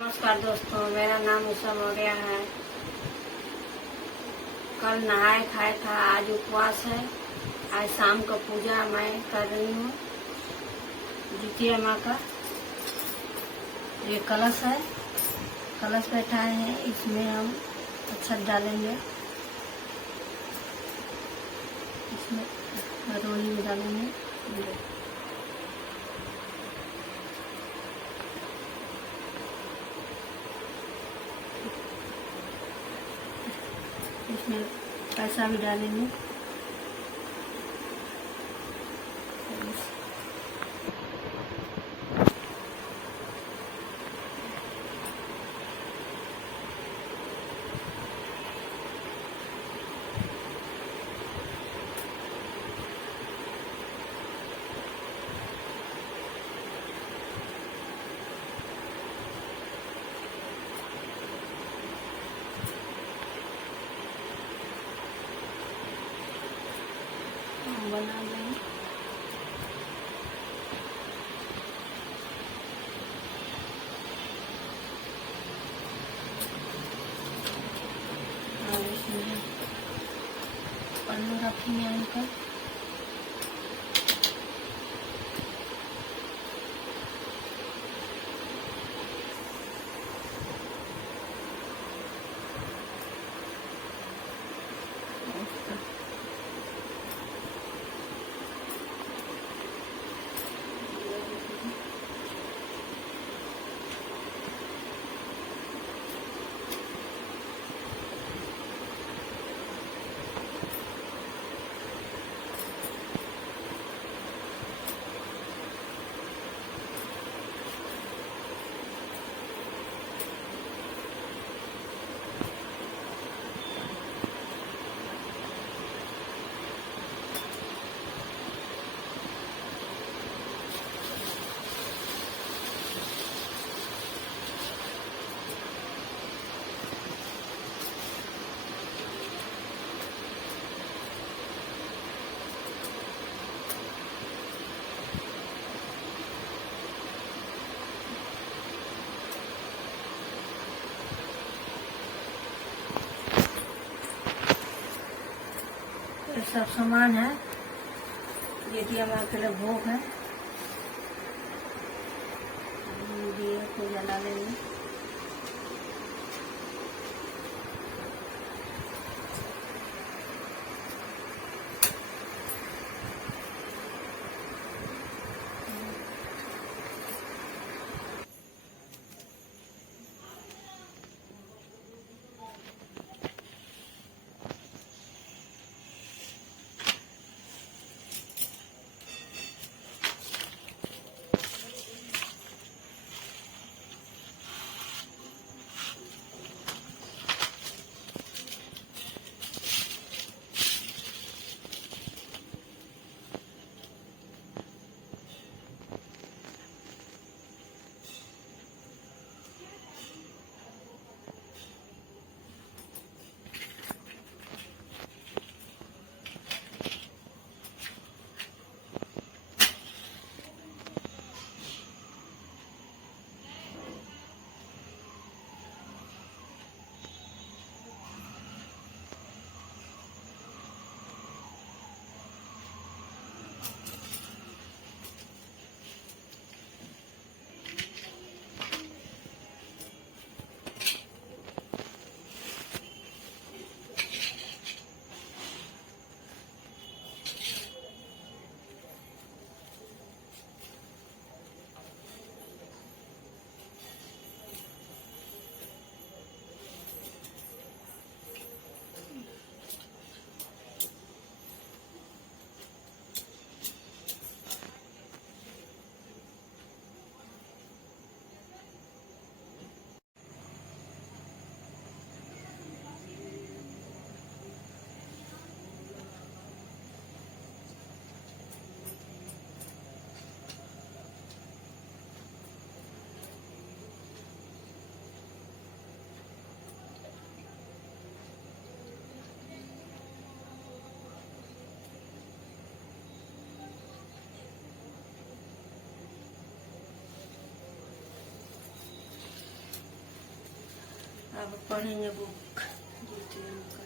नमस्कार दोस्तों, मेरा नाम उषा मौर्य है। कल नहाए खाए था, आज उपवास है। आज शाम को पूजा मैं कर रही हूँ द्वितीय माँ का। ये कलश है, कलश बैठाए हैं, इसमें हम अक्षत डालेंगे। इसमें रोली में डालेंगे। इसमें पैसा भी डालेंगे। बना देंगे। और इसमें पन्नू रखेंगे अंकल। ये सब सामान है, ये हमारे के लिए भोग है। दिए को जला लेंगे। अब पढ़ेंगे बुक द्वितीय का।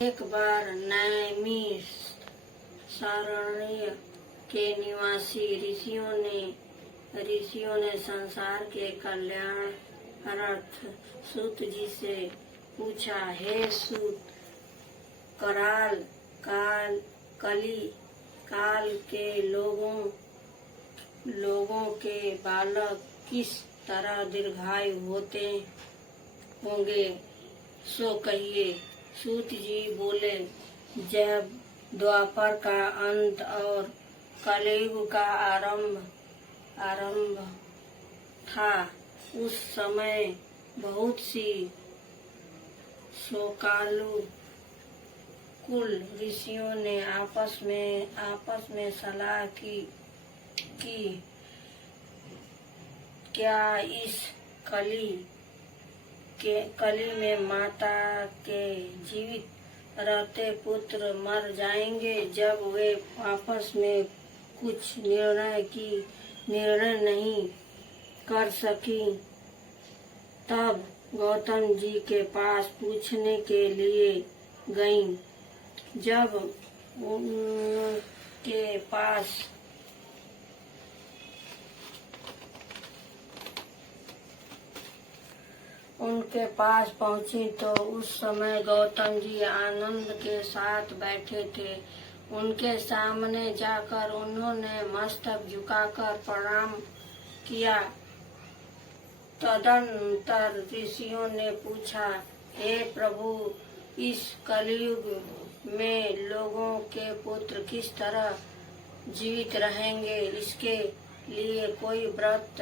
एक बार नैमिषारण्य के निवासी ऋषियों ने संसार के कल्याणार्थ सूत जी से पूछा, हे सूत, काल के लोगों के बालक किस तरह दीर्घायु होते होंगे, सो कहिए। सूत जी बोले, जब द्वापर का अंत और कलयुग का आरंभ था, उस समय बहुत सी शोकालु कुल ऋषियों ने आपस में सलाह की कि क्या इस कली में माता के जीवित रहते पुत्र मर जाएंगे। जब वे आपस में कुछ निर्णय नहीं कर सकी, तब गौतम जी के पास पूछने के लिए गईं। जब उनके पास पहुंची तो उस समय गौतम जी आनंद के साथ बैठे थे। उनके सामने जाकर उन्होंने मस्तक झुकाकर प्रणाम किया। तदनंतर ऋषियों ने पूछा, हे प्रभु, इस कलयुग में लोगों के पुत्र किस तरह जीवित रहेंगे, इसके लिए कोई व्रत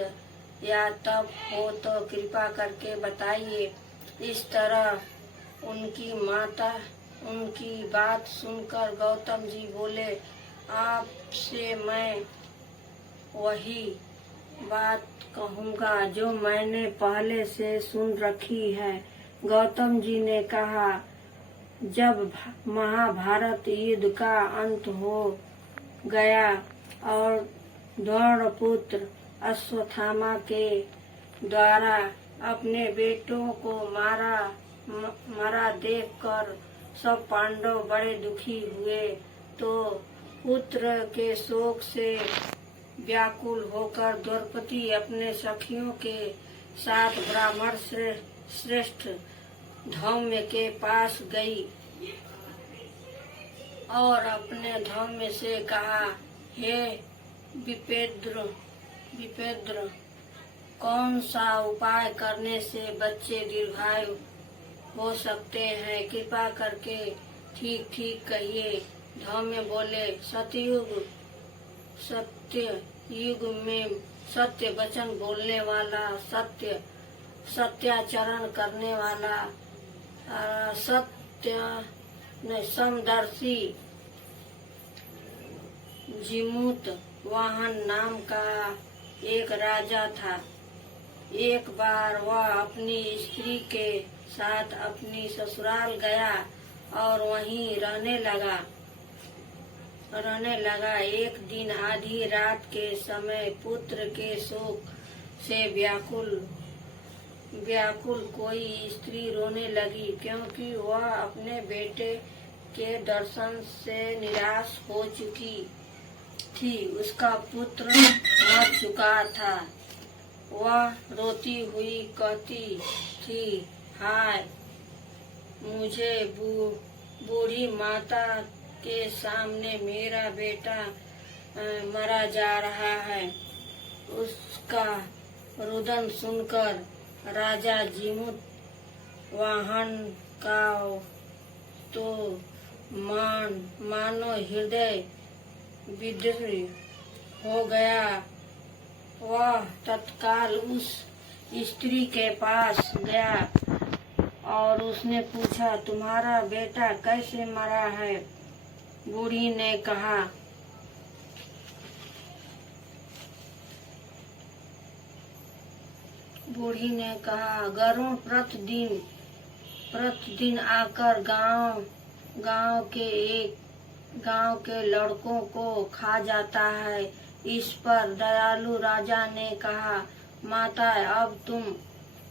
या तप हो तो कृपा करके बताइए। इस तरह उनकी बात सुनकर गौतम जी बोले, आपसे मैं वही बात कहूँगा जो मैंने पहले से सुन रखी है। गौतम जी ने कहा, जब महाभारत युद्ध का अंत हो गया और द्रोणपुत्र अश्वत्थामा के द्वारा अपने बेटों को मरा देखकर सब पांडव बड़े दुखी हुए, तो पुत्र के शोक से व्याकुल होकर द्रौपदी अपने सखियों के साथ ब्राह्मण श्रेष्ठ धौम्य के पास गई और अपने धौम्य से कहा, हे विपेन्द्र, कौन सा उपाय करने से बच्चे दीर्घायु हो सकते हैं, कृपा करके ठीक कहिए। धौम्य बोले, सत्ययुग में सत्य वचन बोलने वाला, सत्याचरण करने वाला, समदर्शी जिमूत वाहन नाम का एक राजा था। एक बार वह अपनी स्त्री के साथ अपनी ससुराल गया और वहीं रहने लगा। एक दिन आधी रात के समय पुत्र के शोक से व्याकुल कोई स्त्री रोने लगी, क्योंकि वह अपने बेटे के दर्शन से निराश हो चुकी थी। उसका पुत्र मर चुका था। वह रोती हुई कहती थी, हाय, मुझे बूढ़ी माता के सामने मेरा बेटा मरा जा रहा है। उसका रुदन सुनकर राजा जिमूत वाहन का तो मानो हृदय विद्रोही हो गया। वह तत्काल उस स्त्री के पास गया और उसने पूछा, तुम्हारा बेटा कैसे मरा है? बूढ़ी ने कहा, गरुड़ प्रतिदिन आकर गांव के एक गांव के लड़कों को खा जाता है। इस पर दयालु राजा ने कहा, माता अब तुम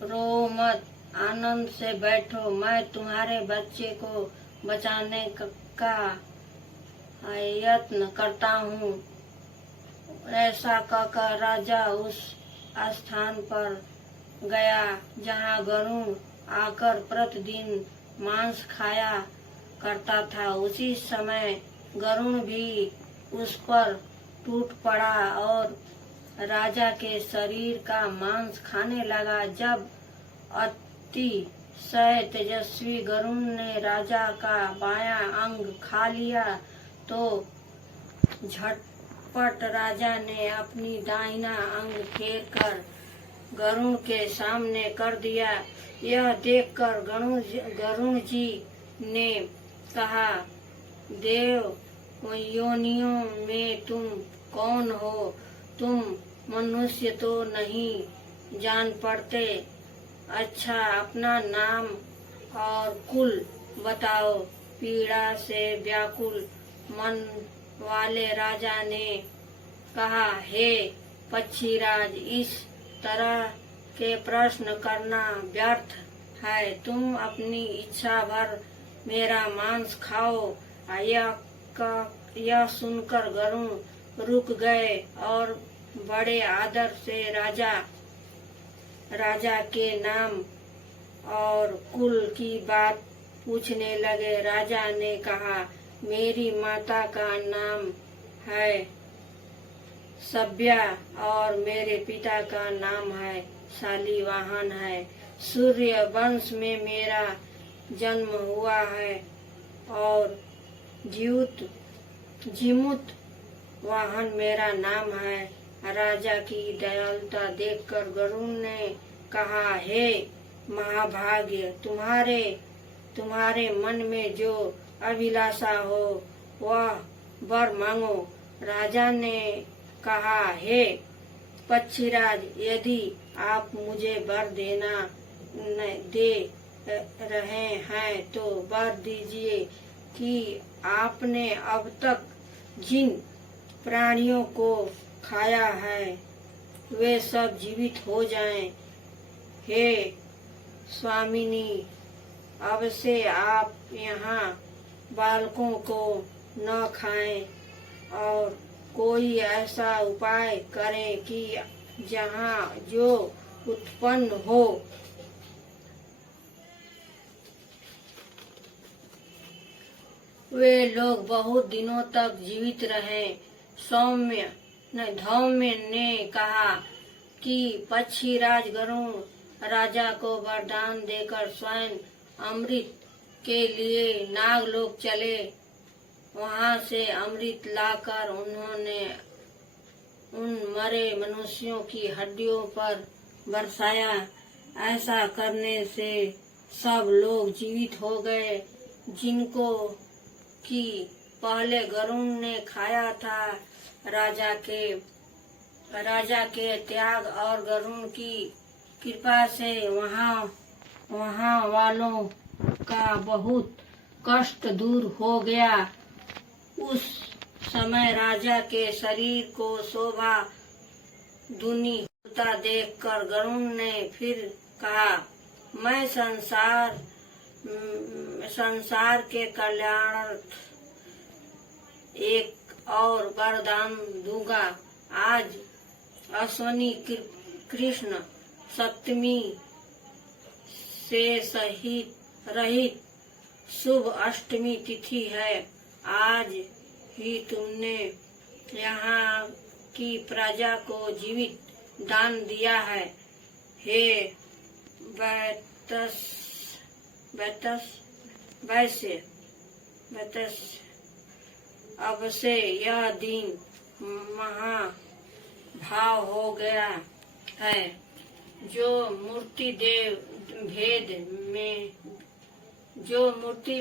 रो मत, आनंद से बैठो, मैं तुम्हारे बच्चे को बचाने का यत्न करता हूँ। ऐसा कहकर राजा उस स्थान पर गया जहाँ गरुड़ आकर प्रतिदिन मांस खाया करता था। उसी समय गरुड़ भी उस पर टूट पड़ा और राजा के शरीर का मांस खाने लगा। जब अतिशय तेजस्वी गरुड़ ने राजा का बायां अंग खा लिया तो झटपट राजा ने अपनी दाहिना अंग फेर कर गरुड़ के सामने कर दिया। यह देखकर गरुड़ जी ने कहा, देव योनियों में तुम कौन हो? तुम मनुष्य तो नहीं जान पड़ते। अच्छा, अपना नाम और कुल बताओ। पीड़ा से व्याकुल मन वाले राजा ने कहा, हे पक्षीराज, इस तरह के प्रश्न करना व्यर्थ है। तुम अपनी इच्छा भर मेरा मांस खाओ। यह सुनकर गरुड़ रुक गए और बड़े आदर से राजा के नाम और कुल की बात पूछने लगे। राजा ने कहा, मेरी माता का नाम है सभ्या और मेरे पिता का नाम है शालिवाहन है। सूर्य वंश में मेरा जन्म हुआ है और जीमुत वाहन मेरा नाम है। राजा की दयालुता देखकर गरुड़ ने कहा, हे महाभाग्य, तुम्हारे मन में जो अभिलाषा हो वह वर मांगो। राजा ने कहा, हे पक्षीराज, यदि आप मुझे वर दे रहे हैं तो वर दीजिए कि आपने अब तक जिन प्राणियों को खाया है वे सब जीवित हो जाएं। हे स्वामिनी, अब से आप यहाँ बालकों को न खाएं और कोई ऐसा उपाय करें कि जहाँ जो उत्पन्न हो वे लोग बहुत दिनों तक जीवित रहें। धौम्य ने कहा कि पक्षीराज गरुड़ राजा को वरदान देकर स्वयं अमृत के लिए नागलोक चले। वहां से अमृत लाकर उन्होंने उन मरे मनुष्यों की हड्डियों पर बरसाया। ऐसा करने से सब लोग जीवित हो गए जिनको कि पहले गरुड़ ने खाया था। राजा के त्याग और गरुड़ की कृपा से वहाँ वालों का बहुत कष्ट दूर हो गया। उस समय राजा के शरीर को शोभा दूनी होता देखकर गरुड़ ने फिर कहा, मैं संसार के कल्याणार्थ एक और वरदान दूंगा। आज अश्विनी कृष्ण सप्तमी से रहित शुभ अष्टमी तिथि है। आज ही तुमने यहाँ की प्रजा को जीवित दान दिया है। हे वैश्य, अब से यह दिन महाभाव हो गया है। जो मूर्ति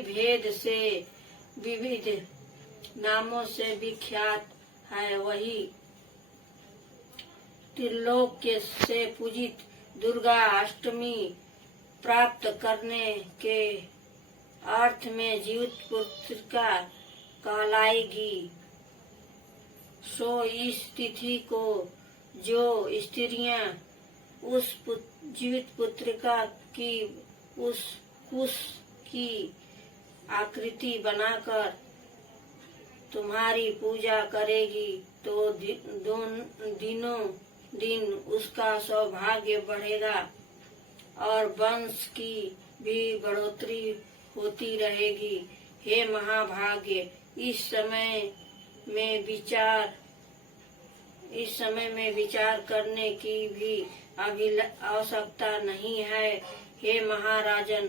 भेद से विविध नामों से विख्यात है, वही त्रिलोक से पूजित दुर्गा अष्टमी प्राप्त करने के अर्थ में जीवित पुत्र कहलाएगी। सो इस तिथि को जो स्त्रियां उस जीवित पुत्रिका की उस कुश की आकृति बनाकर तुम्हारी पूजा करेगी तो दिनों दिन उसका सौभाग्य बढ़ेगा और वंश की भी बढ़ोतरी होती रहेगी। हे महाभाग्य, इस समय में विचार करने की भी आवश्यकता नहीं है। हे महाराजन,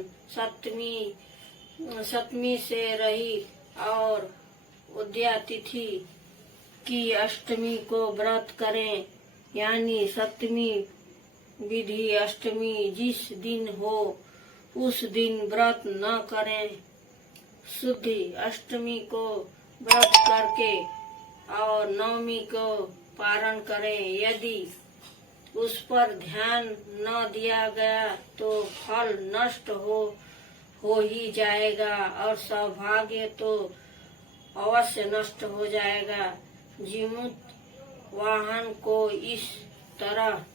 सप्तमी से रहित और उदया तिथि की अष्टमी को व्रत करें, यानी सप्तमी विधि अष्टमी जिस दिन हो उस दिन व्रत न करें। शुद्धि अष्टमी को व्रत करके और नवमी को पारण करें। यदि उस पर ध्यान न दिया गया तो फल नष्ट हो ही जाएगा और सौभाग्य तो अवश्य नष्ट हो जाएगा। जीमूत वाहन को इस तरह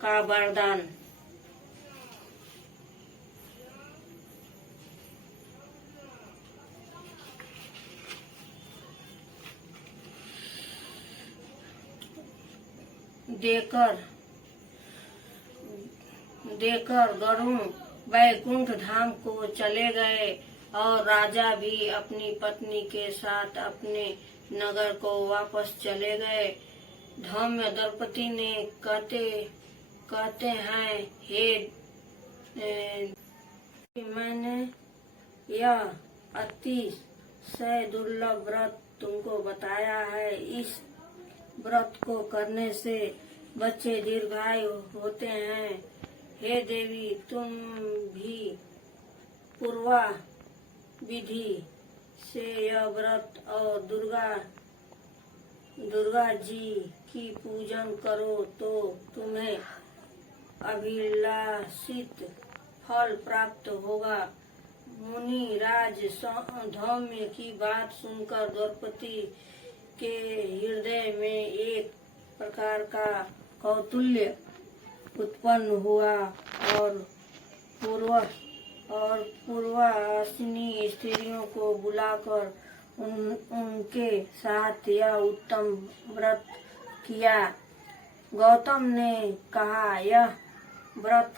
का वरदान। देकर गरुड़ वैकुंठ धाम को चले गए और राजा भी अपनी पत्नी के साथ अपने नगर को वापस चले गए। धौम्य द्रौपदी ने कहते हैं, हे मैंने यह अतिशय दुर्लभ व्रत तुमको बताया है। इस व्रत को करने से बच्चे दीर्घायु होते हैं। हे देवी, तुम भी पूर्वा विधि से यह व्रत और दुर्गा जी की पूजन करो तो तुम्हें अभिलाषित फल प्राप्त होगा। मुनि राज धौम्य की बात सुनकर द्रौपदी के हृदय में एक प्रकार का कौतूहल उत्पन्न हुआ और पूर्वासिनी स्त्रियों को बुलाकर उनके साथ यह उत्तम व्रत किया। गौतम ने कहा, यह व्रत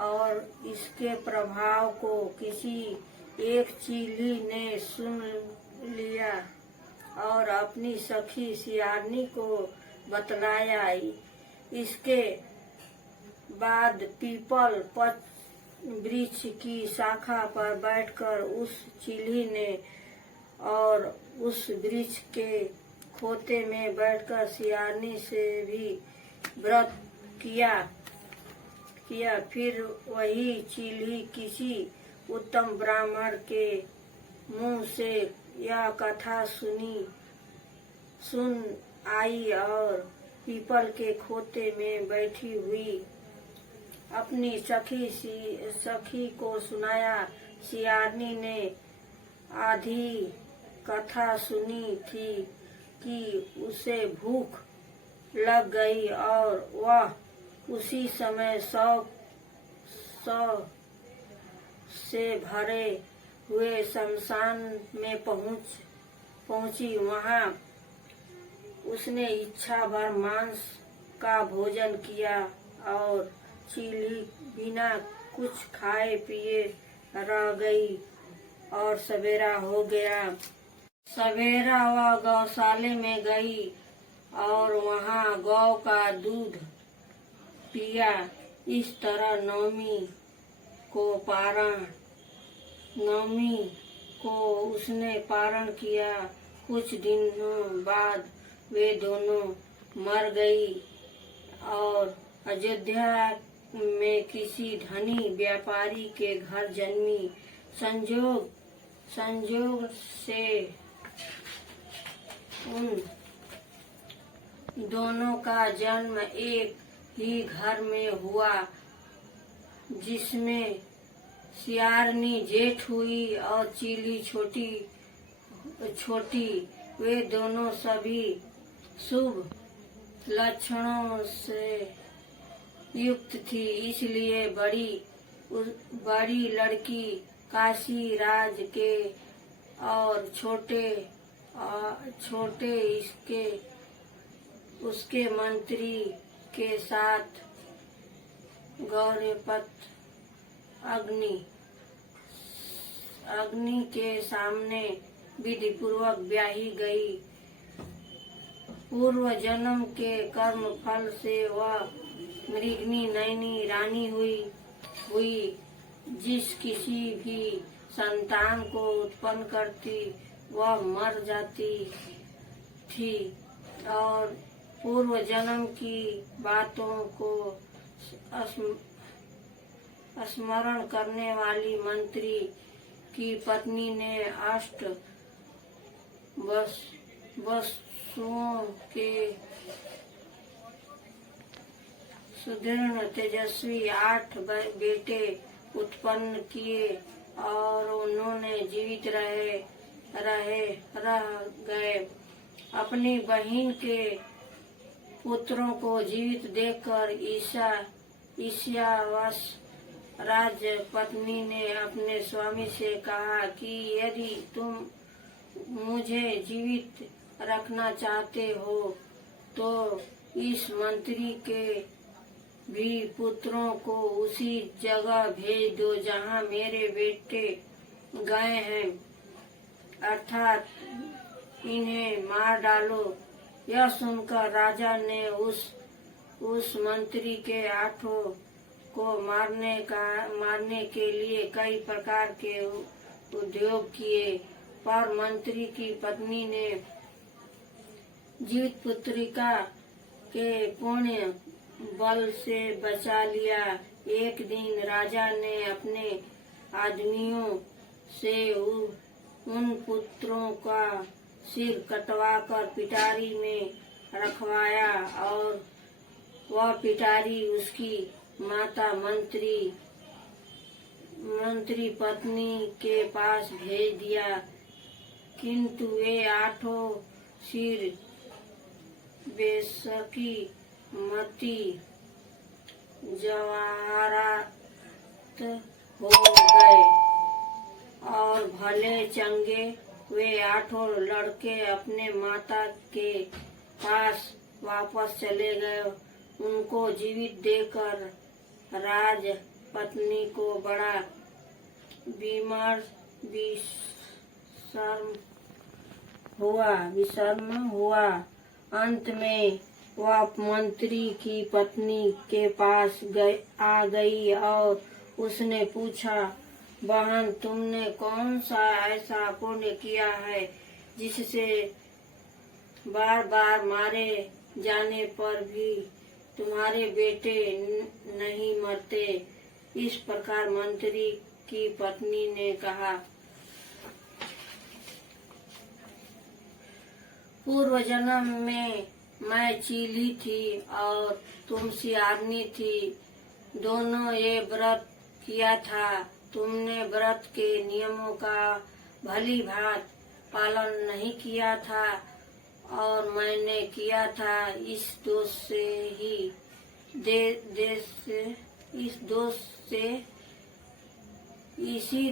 और इसके प्रभाव को किसी एक चीली ने सुन लिया और अपनी सखी सियारनी को बतलाया। इसके बाद पीपल वृक्ष की शाखा पर बैठकर उस चीली ने और उस वृक्ष के खोते में बैठकर सियारनी से भी व्रत किया। फिर वही चीली किसी उत्तम ब्राह्मण के मुंह से यह कथा सुन आई और पीपल के खोते में बैठी हुई अपनी सखी को सुनाया। सियारनी ने आधी कथा सुनी थी कि उसे भूख लग गई और वह उसी समय शौक से भरे हुए शमशान में पहुंची। वहां उसने इच्छा भर मांस का भोजन किया और चीली बिना कुछ खाए पिए रह गई और सवेरा हो गया। सवेरा वह गौशाले में गई और वहां गौ का दूध पिया। इस तरह नवमी को उसने पारण किया। कुछ दिनों बाद वे दोनों मर गई और अयोध्या में किसी धनी व्यापारी के घर जन्मी। संयोग से उन दोनों का जन्म एक ही घर में हुआ, जिसमें सियारनी जेठ हुई और चीली छोटी छोटी, वे दोनों सभी शुभ लक्षणों से युक्त थी, इसलिए बड़ी लड़की काशी राज के और छोटे उसके मंत्री के साथ गौरपत अग्नि के सामने विधि पूर्वक ब्याही गई। पूर्व जन्म के कर्म फल से वह मृगनी नयनी रानी हुई, जिस किसी भी संतान को उत्पन्न करती वह मर जाती थी, और पूर्व जन्म की बातों को स्मरण करने वाली मंत्री की पत्नी ने अष्ट वसुओं के सुदृढ़ तेजस्वी 8 बेटे उत्पन्न किए, और उन्होंने जीवित रह गए। अपनी बहन के पुत्रों को जीवित देखकर ईर्ष्यावश राजपत्नी ने अपने स्वामी से कहा कि यदि तुम मुझे जीवित रखना चाहते हो तो इस मंत्री के भी पुत्रों को उसी जगह भेज दो जहाँ मेरे बेटे गए हैं, अर्थात इन्हें मार डालो। यह सुनकर राजा ने उस मंत्री के 8 को मारने के लिए कई प्रकार के उद्योग किए, पर मंत्री की पत्नी ने जीवित पुत्रिका के पुण्य बल से बचा लिया। एक दिन राजा ने अपने आदमियों से उन पुत्रों का सिर कटवाकर पिटारी में रखवाया, और वह पिटारी उसकी माता मंत्री पत्नी के पास भेज दिया, किंतु वे 8 सिर बेशकी मती जवाहरात हो गए, और भले चंगे वे 8 लड़के अपने माता के पास वापस चले गए। उनको जीवित देखकर राज पत्नी को बड़ा विषम हुआ। अंत में वह मंत्री की पत्नी के पास आ गई और उसने पूछा, बहन, तुमने कौन सा ऐसा पुण्य किया है जिससे बार बार मारे जाने पर भी तुम्हारे बेटे नहीं मरते? इस प्रकार मंत्री की पत्नी ने कहा, पूर्व जन्म में मैं चीली थी और तुम सियारनी थी, दोनों ये व्रत किया था। तुमने व्रत के नियमों का भली भांति पालन नहीं किया था और मैंने किया था। इसी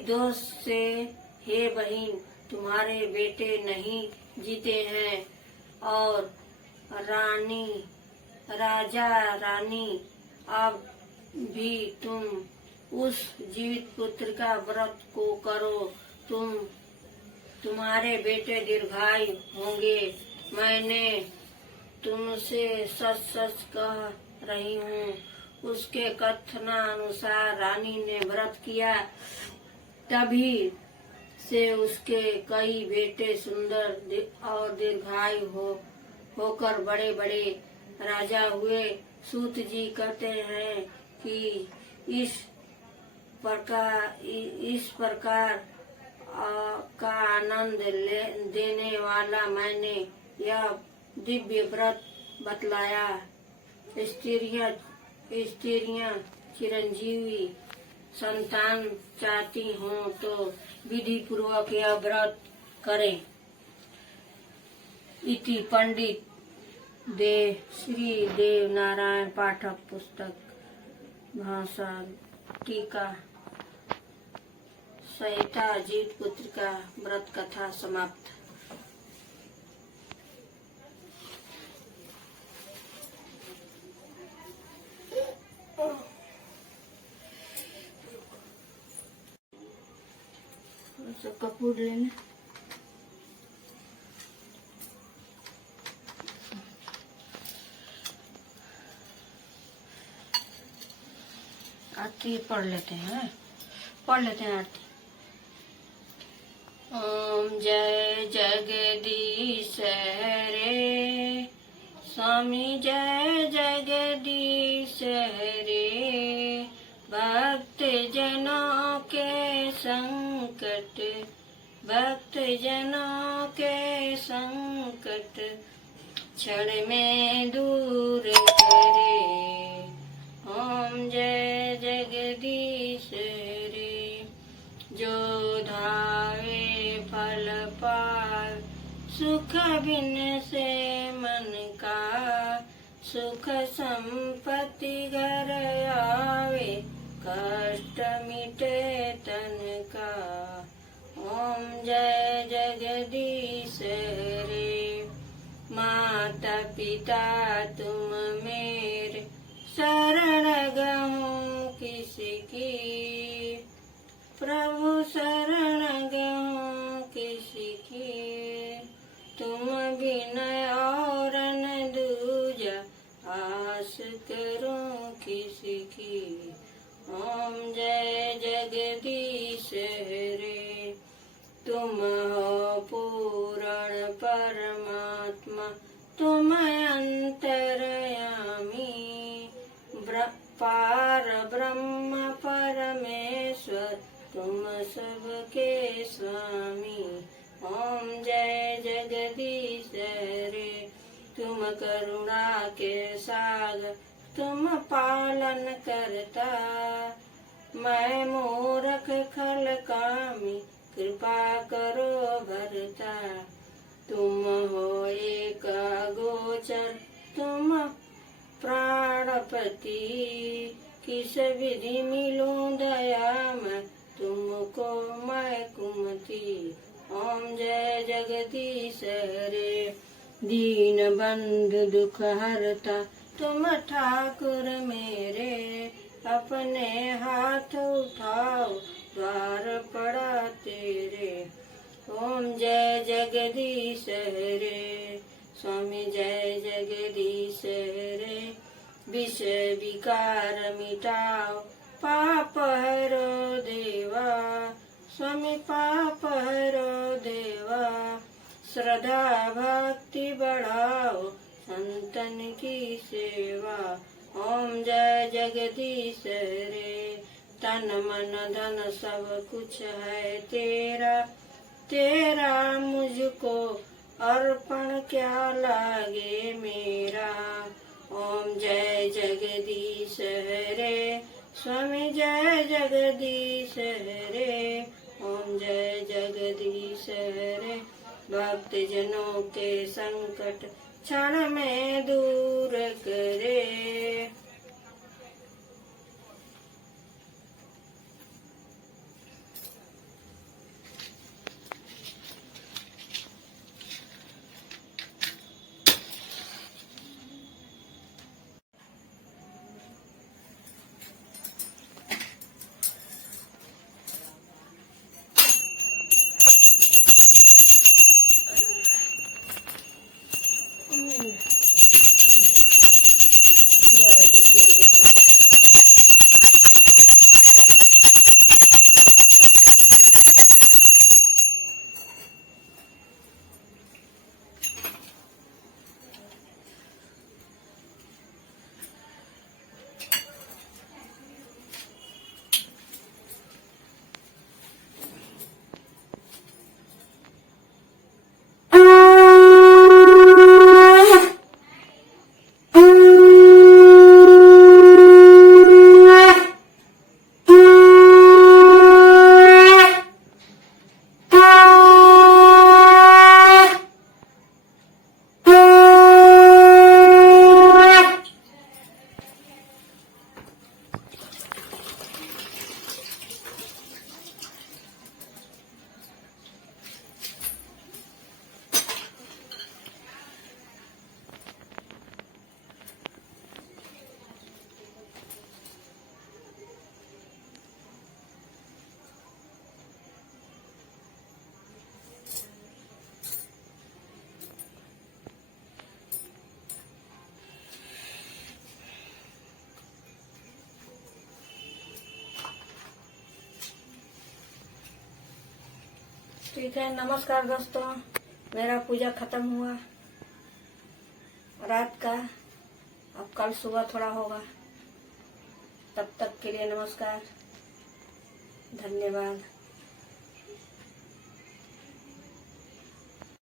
दोष से हे बहन, तुम्हारे बेटे नहीं जीते हैं, और राजा रानी, अब भी तुम उस जीवित पुत्र का व्रत को करो, तुम्हारे बेटे दीर्घायु होंगे। मैंने तुमसे सच कह रही हूँ। उसके कथनानुसार रानी ने व्रत किया, तभी से उसके कई बेटे सुंदर और दीर्घायु होकर बड़े बड़े राजा हुए। सूत जी कहते हैं कि इस प्रकार का आनंद देने वाला मैंने यह दिव्य व्रत बतलाया। स्त्रियां चिरंजीवी संतान चाहती हों तो विधि पूर्वक यह व्रत करें। इति पंडित श्री देव नारायण पाठक पुस्तक भाषा टीका संहिता जीत पुत्रिका व्रत कथा समाप्त। कपूर लेने आरती पढ़ लेते हैं आरती। ओम जय जगदीश रे स्वामी जय जगदीश रे, भक्त जनों के संकट क्षण में दूर करे। ओम जय जगदीश रे, जो धावे फल पार सुख बिन से मन का, सुख संपत्ति घर आवे कष्ट मिटे तन का। ओम जय जगदीश रे, माता पिता तुम मेरे शरण गहूँ किसकी, प्रभु शरण गहूँ किसकी, तुम बिन और न दूजा आस करूं किसकी। ओम जय जगदीश रे, तुम हो पूर्ण परमात्मा तुम अंतर्यामी, पार ब्रह्म परमेश्वर तुम सबके स्वामी। ओम जय जगदीश रे, तुम करुणा के सागर तुम पालन करता, मैं मूर्ख खल कामी कृपा करो भरता। तुम हो एक गोचर तुम प्राणपति, किस विधि मिलूं दया मैं तुमको मैं कुमति। ओम जय जगदीश रे, दीन बंधु दुख हरता तुम ठाकुर मेरे, अपने हाथ उठाओ द्वार पड़ा तेरे। ओम जय जगदीश रे, स्वामी जय जगदीश रे, विष विकार मिटाओ पाप हरो देवा, स्वामी पाप हरो देवा। श्रद्धा भक्ति बढ़ाओ संतन की सेवा। ओम जय जगदीश रे, तन मन धन सब कुछ है तेरा, तेरा मुझको अर्पण क्या लागे मेरा। ओम जय जगदीश रे, स्वामी जय जगदीश रे, ओम जय जगदीश रे, भक्त जनों के संकट क्षण में दूर करे। जय ठीक है, नमस्कार दोस्तों। मेरा पूजा खत्म हुआ रात का, अब कल सुबह थोड़ा होगा। तब तक के लिए नमस्कार, धन्यवाद।